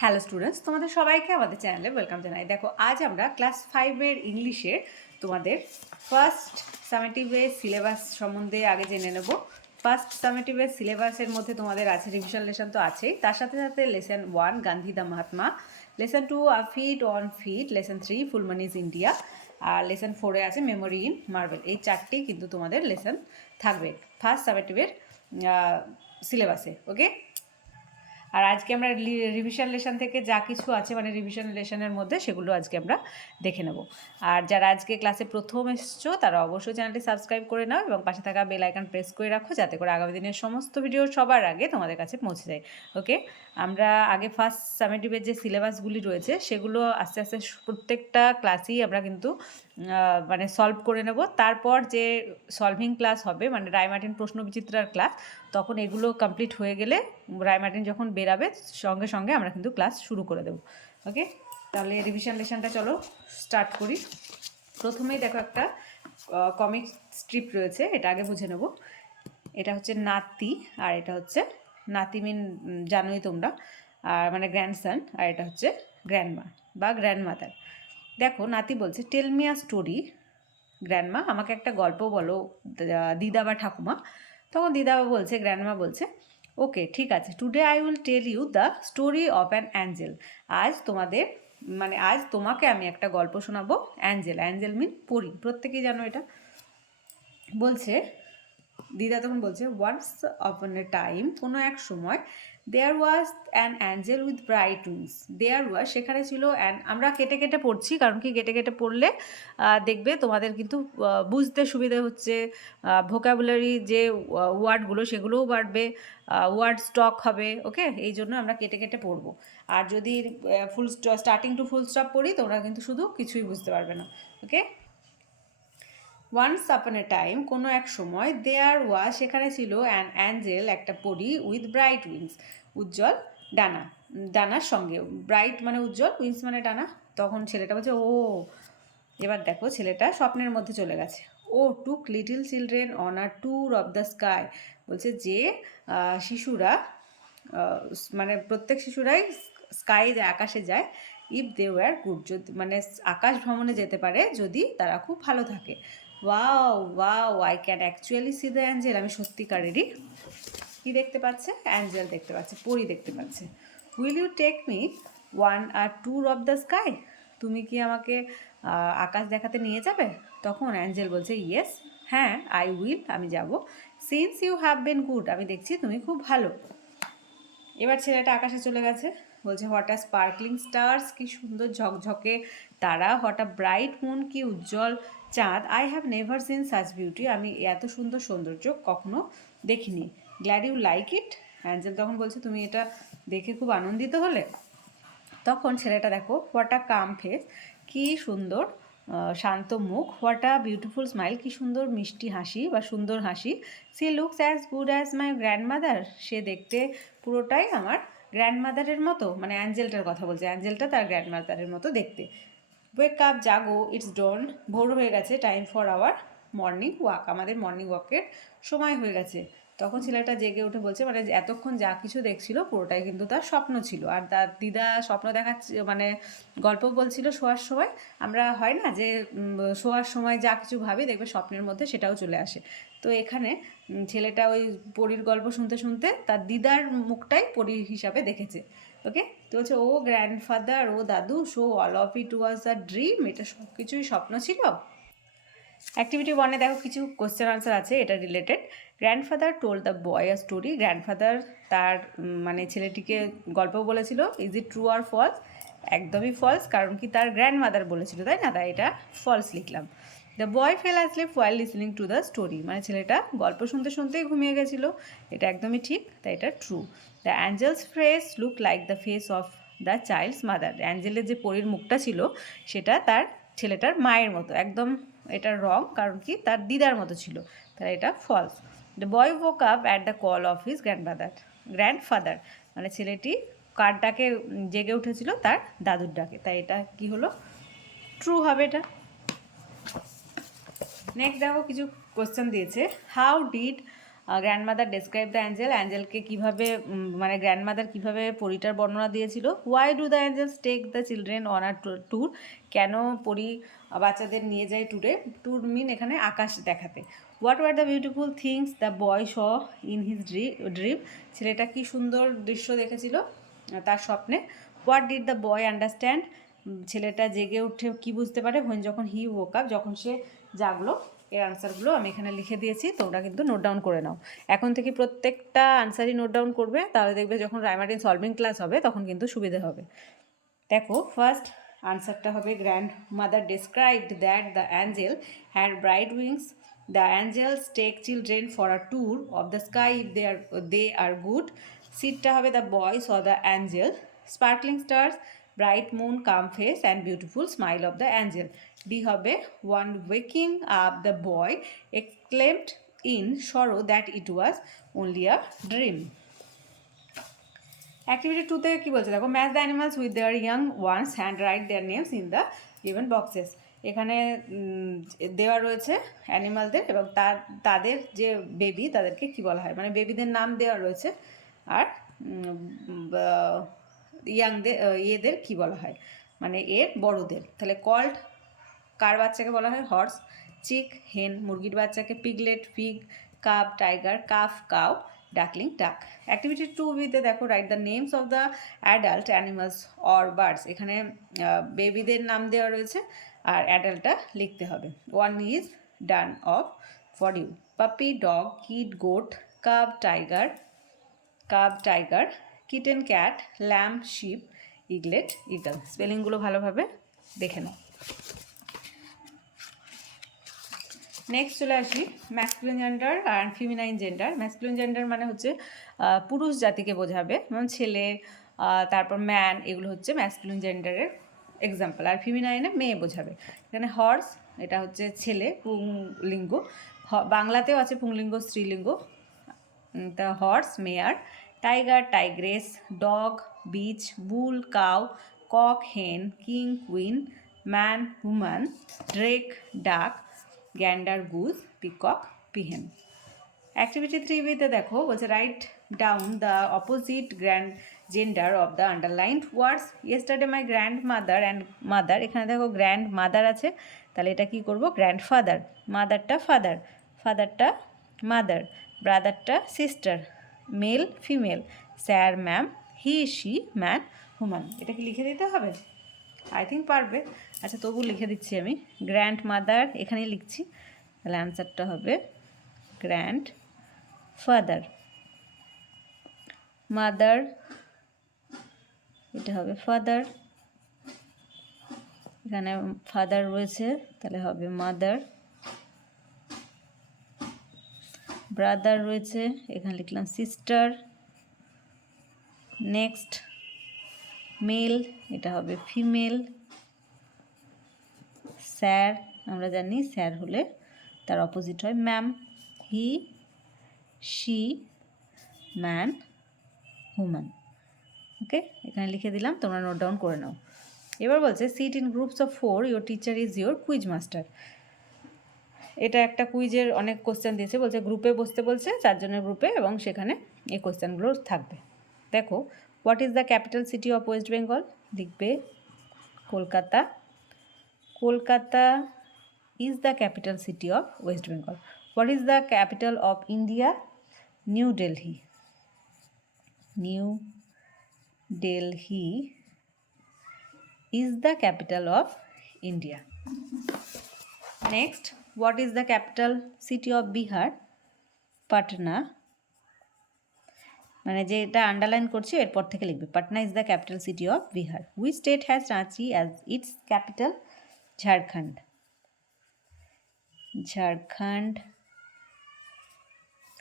Hello students তোমাদের সবাইকে আমাদের চ্যানেলে ওয়েলকাম জানাই। দেখো, আজ আমরা ক্লাস ফাইভের ইংলিশের তোমাদের ফার্স্ট সামেটিভের সিলেবাস সম্বন্ধে আগে জেনে নেব। ফার্স্ট সামেটিভের সিলেবাসের মধ্যে তোমাদের আছে রিভিশন লেসন তো আছেই। তার সাথে সাথে lesson one Gandhi the Mahatma lesson two a feet on feet lesson three Phulmani's India আর লেসন ফোরে আছে মেমোরি ইন মার্বেল এই চারটেই কিন্তু তোমাদের লেসন থাকবে। ফার্স্ট সামেটিভের সিলেবাসে ওকে আর আজকে আমরা রিভিশন লেশন থেকে যা কিছু আছে মানে রিভিশন লেশনের মধ্যে সেগুলো আজকে আমরা দেখে নেব। আর যারা আজকে ক্লাসে প্রথম এসছো, তারা অবশ্যই চ্যানেলটি সাবস্ক্রাইব করে নাও এবং পাশে থাকা বেল আইকন প্রেস করে রাখো, যাতে করে আগামী দিনের সমস্ত ভিডিও সবার আগে তোমাদের কাছে পৌঁছে যায়। ওকে আমরা আগে ফার্স্ট সামেটিভের যে সিলেবাসগুলি রয়েছে, সেগুলো আস্তে আস্তে প্রত্যেকটা ক্লাসেই আমরা কিন্তু মানে সলভ করে নেব। তারপর যে সলভিং ক্লাস হবে মানে রায়মার্টিন প্রশ্ন বিচিত্রার ক্লাস তখন এগুলো কমপ্লিট হয়ে গেলে রায়মার্টিন যখন বেরাবে, সঙ্গে সঙ্গে আমরা কিন্তু ক্লাস শুরু করে দেবো। ওকে তাহলে রিভিশন লেশনটা চলো স্টার্ট করি। প্রথমেই দেখো একটা কমিক স্ট্রিপ রয়েছে, এটা আগে বুঝে নেব। এটা হচ্ছে নাতি, আর এটা হচ্ছে নাতি মিন জানোই তোমরা। আর মানে গ্র্যান্ডসন আর এটা হচ্ছে গ্র্যান্ডমা বা গ্র্যান্ডমাদার দেখো, নাতি বলছে টেল স্টোরি গ্র্যান্ডমা আমাকে একটা গল্প বলো দিদা বা ঠাকুমা। তখন দিদাবা বলছে গ্র্যান্ডমা বলছে ওকে ঠিক আছে। Today I will tell you the story of an angel আজ তোমাদের মানে আজ তোমাকে আমি একটা গল্প শোনাবো। অ্যাঞ্জেল অ্যাঞ্জেল মিন পড়ি প্রত্যেকেই জানো এটা। বলছে, দিদা তখন বলছে ওয়ান্স অপন এ টাইম কোনো এক সময় there was an angel with bright wings there was সেখানে ছিল অ্যান আমরা কেটে কেটে পড়ছি, কারণ কি কেটে কেটে পড়লে দেখবে তোমাদের কিন্তু বুঝতে সুবিধে হচ্ছে ভোকাবুলারি যে ওয়ার্ডগুলো সেগুলোও বাড়বে ওয়ার্ড স্টক হবে ওকে এই জন্য আমরা কেটে কেটে পড়ব। আর যদি full starting to full stop পড়ি, তোমরা কিন্তু শুধু কিছুই বুঝতে পারবে না okay once upon a time কোনো এক সময় দেয়ার ওয়াজ সেখানে ছিল অ্যান অ্যাঞ্জেল একটা পরি উইথ ব্রাইট উইংস উজ্জ্বল ডানা, ডানার সঙ্গে ব্রাইট মানে উজ্জ্বল উইংস মানে ডানা। তখন ছেলেটা বলছে, ও, এবার দেখো, ছেলেটা স্বপ্নের মধ্যে চলে গেছে। ও took little children on a tour of the sky বলছে যে শিশুরা মানে প্রত্যেক শিশুরাই স্কাই যায়, আকাশে যায় ইফ দে ওয়ার গুড যদি মানে আকাশ ভ্রমণে যেতে পারে, যদি তারা খুব ভালো থাকে। Wow wow I can actually see the angel আমি সত্যিকারেরই কি দেখতে পাচ্ছে? অ্যাঞ্জেল দেখতে পাচ্ছে, পরি দেখতে পাচ্ছে। Will you take me on a tour of the sky তুমি কি আমাকে আকাশ দেখাতে নিয়ে যাবে? তখন অ্যাঞ্জেল বলছে ইয়েস হ্যাঁ আই উইল আমি যাব। Since you have been good আমি দেখছি তুমি খুব ভালো। এবার ছেলেটা আকাশে চলে গেছে, বলছে আ স্পার্কলিং স্টার্স কি সুন্দর ঝকঝকে তারা আ ব্রাইট মুন কি উজ্জ্বল চাঁদ I have never seen such beauty আমি এত সুন্দর সৌন্দর্য কখনো দেখিনি। Glad you like it angel তখন বলছে, তুমি এটা দেখে খুব আনন্দিত হলে? তখন ছেলেটা, দেখো হোয়াট আ কাম ফেস কি সুন্দর শান্ত মুখ। হোয়াট আ বিউটিফুল স্মাইল কি সুন্দর মিষ্টি হাসি বা সুন্দর হাসি। She looks as good as my grandmother সে দেখতে পুরোটাই আমার গ্র্যান্ডমাদারের মতো। মানে অ্যাঞ্জেলটার কথা বলছে। অ্যাঞ্জেলটা তার গ্র্যান্ডমাদারের মতো দেখতে। ওয়েক আপ জাগো ইটস ডন ভোর হয়ে গেছে time for our morning walk আমাদের মর্নিং ওয়াকের সময় হয়ে গেছে। তখন ছেলেটা জেগে উঠে বলছে মানে এতক্ষণ যা কিছু দেখছিল, পুরোটাই কিন্তু তার স্বপ্ন ছিল। আর তার দিদা স্বপ্ন দেখাচ্ছে মানে গল্প বলছিল শোয়ার সময়। আমরা হয় না যে শোয়ার সময় যা কিছু ভাবি, দেখবে স্বপ্নের মধ্যে সেটাও চলে আসে। তো এখানে ছেলেটা ওই পরীর গল্প শুনতে শুনতে তার দিদার মুখটাই পরী হিসাবে দেখেছে। ওকে? তো হচ্ছে ও গ্র্যান্ডফাদার ও দাদু so all of it was a dream এটা সব কিছুই স্বপ্ন ছিল। অ্যাক্টিভিটি ওয়ানে দেখো কিছু কোশ্চেন আনসার আছে, এটা related grandfather told the boy a story grandfather তার মানে ছেলেটিকে গল্প বলেছিল is it true or false একদমই ফলস কারণ কি তার গ্র্যান্ডমাদার বলেছিল, তাই না? তাই এটা ফলস লিখলাম। দ্য বয় ফেল আসলে while listening to the story মানে ছেলেটা গল্প শুনতে শুনতেই ঘুমিয়ে গেছিল। এটা একদমই ঠিক, তাই এটা true the angel's face look like the face of the child's mother অ্যাঞ্জেলের যে পরীর মুখটা ছিল, সেটা তার ছেলেটার মায়ের মতো। একদম এটা রং কারণ কি? তার দিদার মতো ছিল। তাই এটা false the boy woke up at the call of his grandfather grandfather মানে ছেলেটি কার ডাকে জেগে উঠেছিল তার দাদুর ডাকে। তাই এটা কি হলো? ট্রু হবে এটা। নেক্সট দেখো কিছু কোশ্চেন দিয়েছে। How did grandmother describe the angel অ্যাঞ্জেলকে কীভাবে মানে গ্র্যান্ডমাদার কীভাবে পরিটার বর্ণনা দিয়েছিল? Why do the angels take the children on a tour কেন পরি বাচ্চাদের নিয়ে যায় ট্যুরে ট্যুর মিন এখানে আকাশ দেখাতে। What were the beautiful things the boy saw in his dream ছেলেটা কি সুন্দর দৃশ্য দেখেছিল? তার স্বপ্নে। What did the boy understand ছেলেটা জেগে উঠে কি বুঝতে পারে? যখন হি up, যখন সে জাগলো এর আনসারগুলো আমি এখানে লিখে দিয়েছি, তোমরা কিন্তু নোট ডাউন করে নাও। এখন থেকে প্রত্যেকটা আনসারই নোট ডাউন করবে, তাহলে দেখবে যখন রাইমার্টিন সলভিং ক্লাস হবে, তখন কিন্তু সুবিধা হবে। দেখো ফার্স্ট আনসারটা হবে grandmother described that the angel had bright wings the angels take children for a tour of the sky if they are they are good সিটটা হবে the boys or the angel sparkling stars bright moon calm face and beautiful smile of the angel D হবে on waking up the boy exclaimed in sorrow that it was only a dream activity টুতে কী বলছে দেখো match the animals with their young ones and write their names in the given boxes এখানে দেওয়া রয়েছে অ্যানিমালদের এবং তার, তাদের যে বেবি তাদেরকে কি বলা হয়? মানে বেবিদের নাম দেওয়া রয়েছে। আর ইয়াংদের ইয়েদের কি বলা হয়? মানে এর বড়দের। তাহলে কল্ড কার বাচ্চাকে বলা হয়? হর্স চিক হেন মুরগির বাচ্চাকে piglet pig cub tiger calf cow duckling duck activity two বিতে দেখো write the names of the adult animals or birds এখানে বেবিদের নাম দেওয়া রয়েছে আর অ্যাডাল্টটা লিখতে হবে। One is done of for you puppy dog kid goat cub tiger cub tiger kitten cat lamb sheep eaglet eagle স্পেলিংগুলো ভালোভাবে দেখে নাও। নেক্সট চলে আসি ম্যাসকুলিন জেন্ডার আর ফিমিনাইন জেন্ডার ম্যাসকুলিন জেন্ডার মানে হচ্ছে পুরুষ জাতিকে বোঝাবে, যেমন ছেলে তারপর ম্যান এগুলো হচ্ছে ম্যাসকুলিন জেন্ডারের এক্সাম্পল আর ফিমিনাইনে মেয়ে বোঝাবে। এখানে হর্স এটা হচ্ছে ছেলে, পুংলিঙ্গ। বাংলাতেও আছে পুংলিঙ্গ, স্ত্রীলিঙ্গ। The horse mare tiger tigress dog bitch bull cow cock hen king queen man woman drake duck gander goose peacock peahen activity three বিতে দেখো, বলছে write down the opposite grand gender of the underlined words yesterday my grandmother and mother এখানে দেখো grand mother আছে, তাহলে এটা কি করব? গ্র্যান্ড ফাদার মাদারটা ফাদার ফাদারটা mother ব্রাদারটা sister male, female. Sir, ma'am, he, she, man, woman. এটা কি লিখে দিতে হবে? আই থিঙ্ক পারবে। আচ্ছা তবু লিখে দিচ্ছি আমি। গ্র্যান্ড মাদার এখানেই লিখছি। তাহলে অ্যান্সারটা হবে গ্র্যান্ড ফাদার। মাদার, এটা হবে ফাদার। এখানে ফাদার রয়েছে, তাহলে হবে মাদার। ব্রাদার রয়েছে, এখানে লিখলাম সিস্টার, নেক্সট মেল, এটা হবে ফিমেল, স্যার, আমরা জানি স্যার হলে তার অপোজিট হয় ma'am, he, she, man woman okay, এখানে লিখে দিলাম, তোমরা নোট ডাউন করে নাও। এবার বলছে sit in groups of four your teacher is your quiz master এটা একটা কুইজের অনেক কোশ্চেন দিয়েছে বলছে গ্রুপে বসতে বলছে চারজনের গ্রুপে এবং সেখানে এই কোশ্চেনগুলো থাকবে। দেখো what is the capital city of West Bengal লিখবে Kolkata. Kolkata is the capital city of West Bengal what is the capital of India New Delhi New Delhi is the capital of India Next, what is the capital city of bihar? Patna. মানে যে এটা underline করছে, এরপর থেকে লিখবে Patna is the capital city of Bihar which state has Ranchi as its capital Jharkhand Jharkhand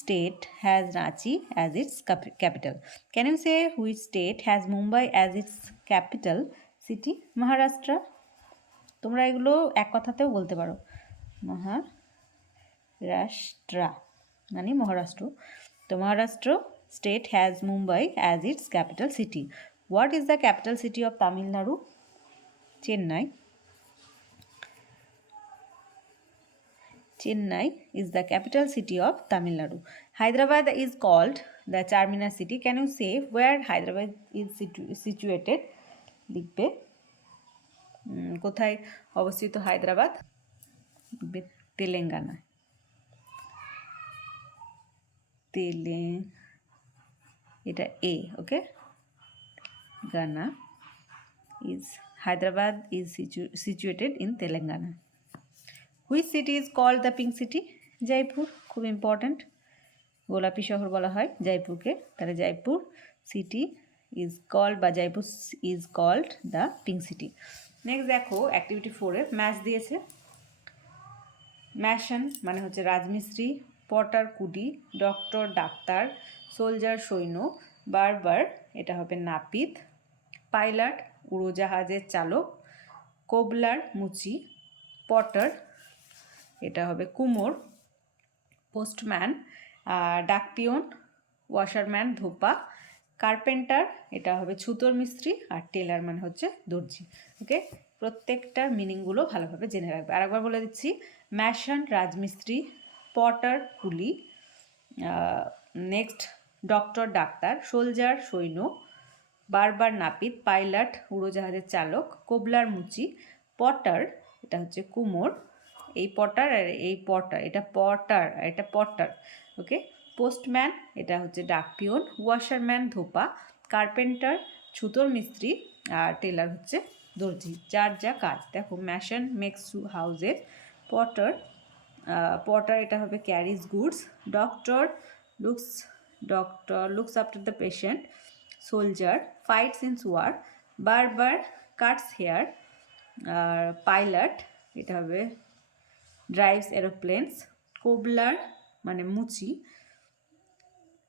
state has Ranchi as its capital can you say which state has Mumbai as its capital city Maharashtra তোমরা এগুলো এক কথাতেও বলতে পারো। মহারাষ্ট্রা মানে মহারাষ্ট্র তো Maharashtra state has Mumbai as its capital city what is the capital city of Tamil Nadu Chennai the capital city of Tamil Nadu. Hyderabad is called the Charminar city. Can you say where Hyderabad is situ- situated? লিখবে কোথায় অবস্থিত হায়দ্রাবাদ তেলেঙ্গানা। তেলে, এটা এ, okay? Gaana Hyderabad is situ- situated in Telangana. Which city is called the pink city? Jaipur, খুব important গোলাপি শহর বলা হয় জয়পুরকে। তাহলে জয়পুর সিটি ইজ কল্ড বা Jaipur is called the pink city next দেখো অ্যাক্টিভিটি ফোরে ম্যাচ দিয়েছে। ম্যাশন মানে হচ্ছে রাজমিস্ত্রি, পটার কুডি ডক্টর, ডাক্তার, সোলজার, সৈন্য, বারবার, এটা হবে নাপিত, পাইলট, উড়োজাহাজের চালক, কোবলার মুচি, পটার, এটা হবে কুমোর, পোস্টম্যান ডাকপিয়ন, ওয়াশারম্যান, ধোপা, কার্পেন্টার, এটা হবে ছুতোর মিস্ত্রি আর টেলার মানে হচ্ছে দর্জি। ওকে? প্রত্যেকটার মিনিংগুলো ভালোভাবে জেনে রাখবে। আরেকবার বলে দিচ্ছি ম্যাশন রাজমিস্ত্রি, পটার কুলি নেক্সট ডক্টর ডাক্তার, সোলজার সৈন্য, বারবার নাপিত, পাইলট, উড়োজাহাজের চালক, কোবলার মুচি, পটার, এটা হচ্ছে কুমোর, এই পটার আর এই পটার, এটা পটার, আর এটা পটার, ওকে? পোস্টম্যান, এটা হচ্ছে ডাকপিয়ন, ওয়াশারম্যান, ধোপা, কার্পেন্টার, ছুতোর মিস্ত্রি, আর টেলার হচ্ছে দর্জি, যার যা কাজ। দেখো, mason, makes houses potter potter এটা হবে carries goods. Doctor looks doctor looks after the patient soldier fights in war, barber cuts hair, R pilot এটা হবে ড্রাইভস এরোপ্লেনস, কোবলার মানে মুচি,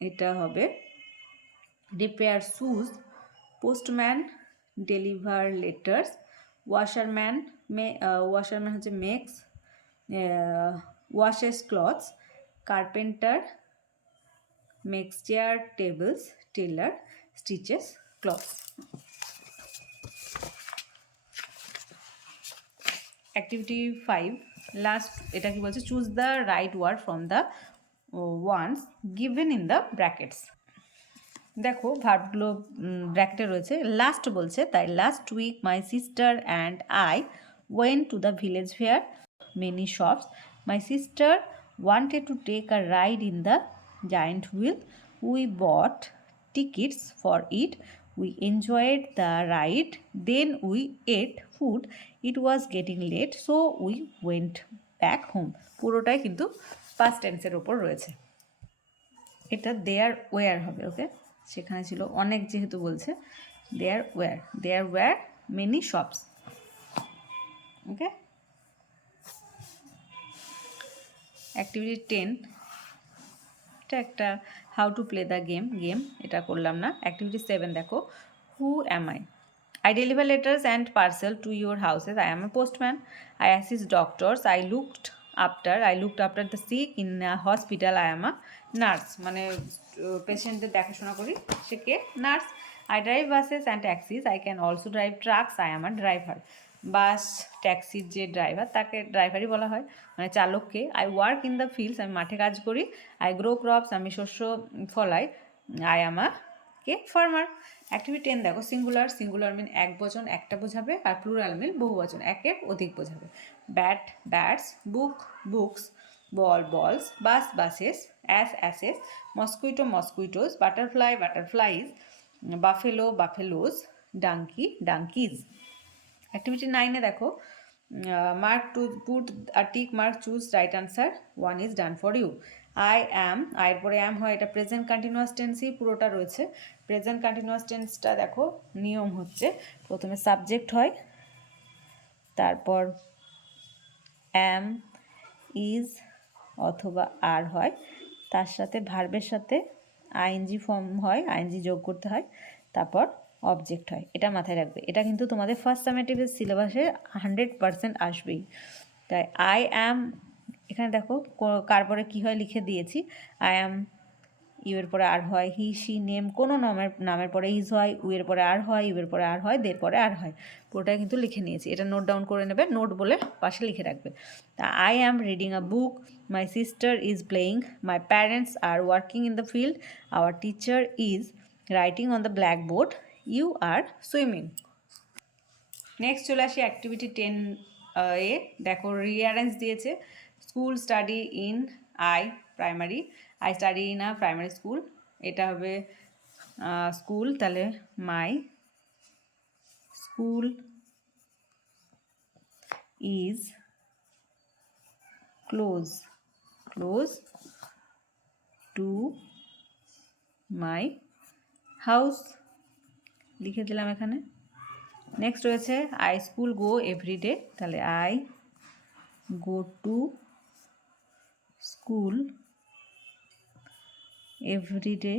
এটা হবে repair shoes, postman deliver letters, washerman মে washerman হচ্ছে makes washes clothes carpenter makes chair tables tailor stitches clothes activity five last এটা কি বলছে? Choose the right word from the ones given in the brackets দেখো ভার্বগুলো ব্র্যাকেটে রয়েছে। Last বলছে, তাই last week my sister and I went to the village fair many shops my sister wanted to take a ride in the giant wheel we bought tickets for it. We enjoyed the ride. Then we ate food. It was getting late, so we went back home. পুরোটাই কিন্তু past টেন্সের ওপর রয়েছে এটা there were হবে ওকে সেখানে ছিল অনেক যেহেতু বলছে there were there were many shops okay activity ten, এটা একটা how to play the game game এটা করলাম না। অ্যাক্টিভিটি সেভেন দেখো। Who am I I deliver letters and parcel to your houses I am a postman I assist doctors I looked after I looked after the sick in hospital I am a nurse মানে পেশেন্টদের দেখাশোনা করি। সে কে? Nurse I drive buses and taxis I can also drive trucks I am a driver bus, ট্যাক্সির যে driver, তাকে ড্রাইভারই বলা হয়। মানে চালককে I work in the fields আমি মাঠে কাজ করি আই গ্রো ক্রপস আমি শস্য ফলাই আই আমা কে? ফার্মার অ্যাক্টিভিটি টেন দেখো সিঙ্গুলার সিঙ্গুলার মিন এক বচন, একটা বোঝাবে, আর প্লুরাল মিন বহু বচন, একের অধিক বোঝাবে। Bat bats book books ball balls bus buses ass asses mosquito mosquitoes butterfly butterflies buffalo buffaloes donkey donkeys activity নাইনে দেখো mark to put a tick mark choose right answer one is done for you I am আয়ের পরে অ্যাম হয়, এটা present continuous টেন্সই পুরোটা রয়েছে। Present continuous টেন্সটা দেখো, নিয়ম হচ্ছে, প্রথমে সাবজেক্ট হয়, তারপর অ্যাম ইজ অথবা আর হয়, তার সাথে ভার্বের সাথে আইএনজি ফর্ম হয় আইএনজি যোগ করতে হয়, তারপর অবজেক্ট হয়, এটা মাথায় রাখবে। এটা কিন্তু তোমাদের ফার্স্ট সামেটিভের সিলেবাসে হান্ড্রেড পারসেন্ট আসবেই। তাই আই অ্যাম এখানে দেখো কার পরে কী হয় লিখে দিয়েছি। আই অ্যাম ইউ এর পরে আর হয় হি সি নেম কোনো নামের নামের পরে ইজ হয় ইউ এর পরে আর হয় ইউ এর পরে আর হয়, দের পরে আর হয়। পুরোটাই কিন্তু লিখে নিয়েছি। এটা নোট ডাউন করে নেবে নোট বলে পাশে লিখে রাখবে। তা I am reading a book my sister is playing my parents are working in the field our teacher is writing on the blackboard you are swimming. Next চলে আসি অ্যাক্টিভিটি টেন এ। দেখো rearrange দিয়েছে। School study in I primary I study in a primary school এটা হবে school তাহলে my school is close close to my house লিখে দিলাম এখানে। নেক্সট রয়েছে I school go every day তাহলে I go to school every day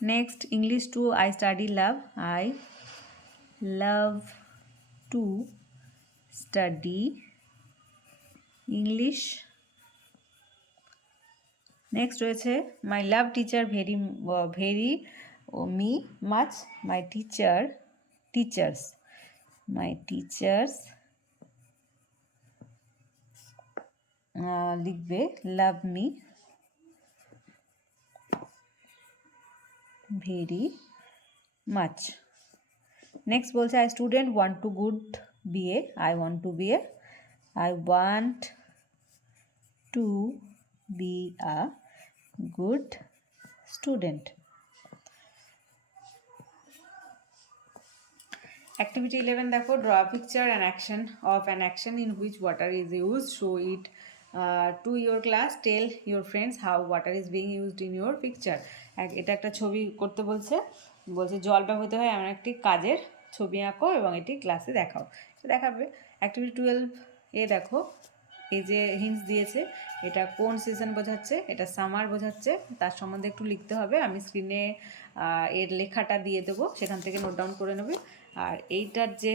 next English to I study love I love to study English next রয়েছে my love teacher very very me much my teacher, teachers, my teachers লিখবে love me very much next বলছে, I student want to good be A, I want to A, I want to be a good student. Activity 11 দেখো draw a picture and action of an action in which water is used. Show it uh, to your class. Tell your friends how water is being used in your picture. এক- এটা একটা ছবি করতে বলছে বলছে জল ব্যবহৃত হয় এমন একটি কাজের ছবি আঁকো এবং এটি ক্লাসে দেখাও দেখাবে অ্যাক্টিভিটি টুয়েলভ এ দেখো এই যে হিন্টস দিয়েছে এটা কোন সিজন বোঝাচ্ছে এটা সামার বোঝাচ্ছে তার সম্বন্ধে একটু লিখতে হবে আমি স্ক্রিনে এর লেখাটা দিয়ে দেবো সেখান থেকে নোট ডাউন করে নেবে আর এইটার যে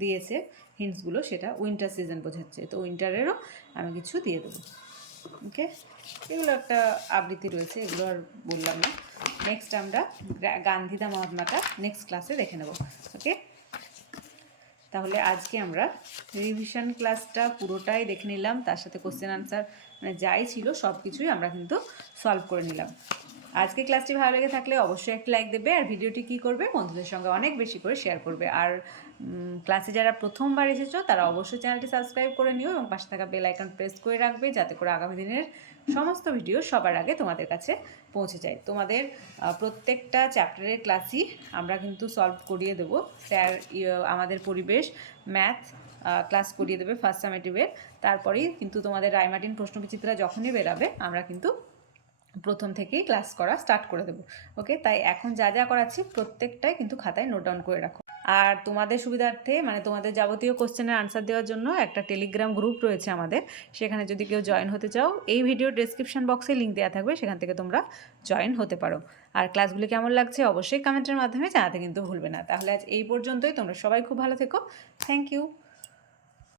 দিয়েছে হিন্টসগুলো সেটা উইন্টার সিজন বোঝাচ্ছে। তো উইন্টারেরও আমি কিছু দিয়ে দেবো। ওকে এগুলো একটা আবৃত্তি রয়েছে, এগুলো আর বললাম না। নেক্সট আমরা গান্ধিদা মহাত্মাটা নেক্সট ক্লাসে দেখে নেব। ওকে তাহলে আজকে আমরা রিভিশন ক্লাসটা পুরোটাই দেখে নিলাম। তার সাথে কোশ্চেন আনসার মানে যাই ছিল সব কিছুই আমরা কিন্তু সলভ করে নিলাম। আজকে ক্লাসটি ভালো লেগে থাকলে অবশ্যই একটা লাইক দেবে আর ভিডিওটি কী করবে বন্ধুদের সঙ্গে অনেক বেশি করে শেয়ার করবে। আর ক্লাসে যারা প্রথমবার এসেছ তারা অবশ্যই চ্যানেলটি সাবস্ক্রাইব করে নিও এবং পাশে থাকা বেল আইকন প্রেস করে রাখবে যাতে করে আগামী দিনের সমস্ত ভিডিও সবার আগে তোমাদের কাছে পৌঁছে যায়। তোমাদের প্রত্যেকটা চ্যাপ্টারের ক্লাসই আমরা কিন্তু সলভ করিয়ে দেবো। স্যার ইয়ে, আমাদের পরিবেশ ম্যাথ ক্লাস করিয়ে দেবে ফার্স্ট সামেটিভের তারপরেই কিন্তু তোমাদের রায়মার্টিন প্রশ্নবিচিত্রা যখনই বেরাবে আমরা কিন্তু প্রথম থেকেই ক্লাস করা স্টার্ট করে দেবো ওকে তাই এখন যা যা করাচ্ছি প্রত্যেকটাই কিন্তু খাতায় নোট ডাউন করে রাখো। আর তোমাদের সুবিধার্থে মানে তোমাদের যাবতীয় কোশ্চেনের আনসার দেওয়ার জন্য একটা টেলিগ্রাম গ্রুপ রয়েছে আমাদের, সেখানে যদি কেউ জয়েন হতে চাও, এই ভিডিও ডেসক্রিপশন বক্সে লিঙ্ক দেওয়া থাকবে, সেখান থেকে তোমরা জয়েন হতে পারো। আর ক্লাসগুলি কেমন লাগছে অবশ্যই কমেন্টের মাধ্যমে জানাতে কিন্তু ভুলবে না। তাহলে আজ এই পর্যন্তই, তোমরা সবাই খুব ভালো থেকো। Thank you